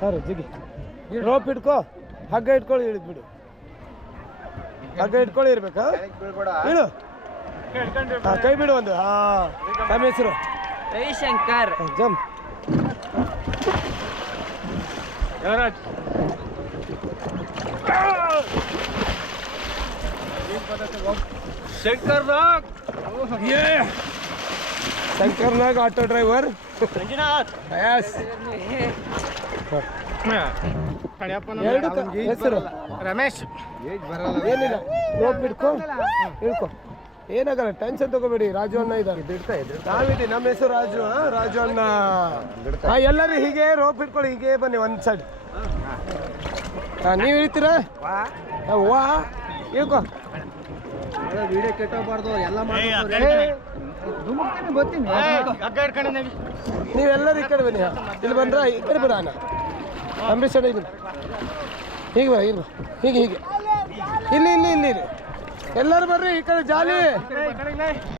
ಸರಿ ಜಿಗಿ ರೋಪ್ ಇಟ್ಕೋ ಹಗ್ಗ ಇಟ್ಕೊಳ್ಳಿ ಇಳಿದ್ಬಿಡು ಹಗ್ಗ ಇಟ್ಕೊಳ್ಳಿ ಇರ್ಬೇಕಾ ಇಳು ಹಾಂ ಕೈ ಬಿಡು ಒಂದು ಹಾಂ ನಮ್ಮ ಹೆಸರು ರವಿಶಂಕರ್ ಜಮ್ ಶಂಕರ್ ನಾಗ್ ಶಂಕರ್ ನಾಗ್ ಆಟೋ ಡ್ರೈವರ್ ಮಂಜುನಾಥ್ ಯಸ್ ಎರಡು ಹೆಸರು ರಮೇಶ್ ಏನಿಲ್ಲ ರೋಪ್ ಇಟ್ಕೋ ಇಳ್ಕೊ ಏನಾಗಲ್ಲ ಟೆನ್ಷನ್ ತಗೋಬೇಡಿ ರಾಜು ಅಣ್ಣ ಇದ್ದಾರೆ ನಾವಿದ್ದೀವಿ ನಮ್ಮ ಹೆಸರು ರಾಜು ರಾಜು ಅಣ್ಣ ಎಲ್ಲರೂ ಹೀಗೆ ರೋಪ್ ಇಟ್ಕೊಳ್ಳಿ ಹೀಗೆ ಬನ್ನಿ ಒಂದು ಸೈಡ್ ನೀವು ಇಳ್ತೀರಾ ವಾ ಇಳ್ಕೊ ವಿಡಿಯೋ ಕೆಟ್ಟೋಗ್ಬಾರ್ದು ಎಲ್ಲ ನೀವೆಲ್ಲರೂ ಈ ಕಡೆ ಬನ್ನಿ ಇಲ್ಲಿ ಬಂದ್ರೆ ಈ ಕಡೆ ಬರ ಅಣ್ಣ ಅಂಬರೀಷ್ ಅಣ್ಣ ಇಲ್ಲಿ ಹೀಗೆ ಬರ ಇಲ್ಲಿ ಹೀಗೆ ಹೀಗೆ ಇಲ್ಲಿ ಇಲ್ಲಿ ಇಲ್ಲಿ ಎಲ್ಲರೂ ಬರ್ರಿ ಈ ಕಡೆ ಜಾಲಿ